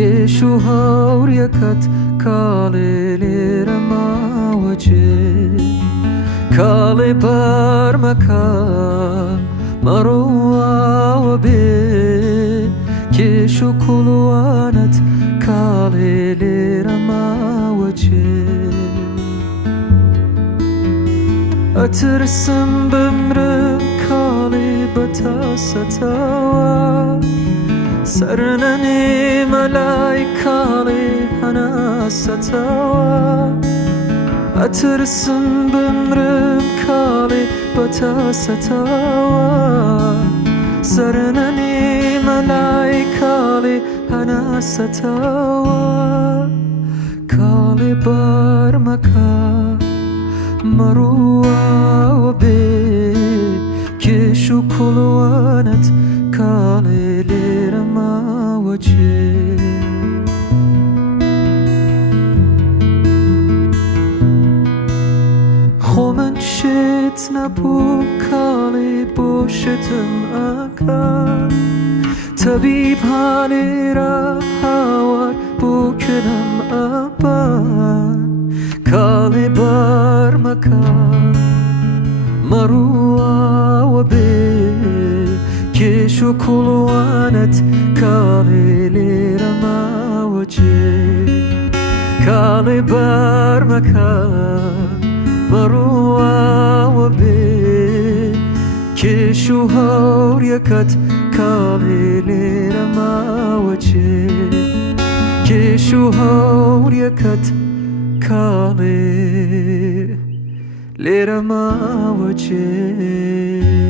كيشو هوريكت كالي ليرما وجه كالي برمكا مروا وبي كيشو كلوانت كالي ليرما وجه أترسم بمرم كالي بتاستوا سرنني ملايكالي أنا ستوا أترسم بمرم كالي بتاستوا سرنني ملايكالي أنا ستوا كالي برمكا مروا وبي كيشو كلوانت كالي ليرما وجه خومن شت نبو كالي بوشتم أكا طبيب حالي را هوار بوكنم أبا كالي برمكا مروا وبي كيشو كلوانت كالي ليرما وجه كالي برمكا مروا وبي كيشو هوريكت كالي ليرما وجه كيشو هوريكت كالي ليرما وجه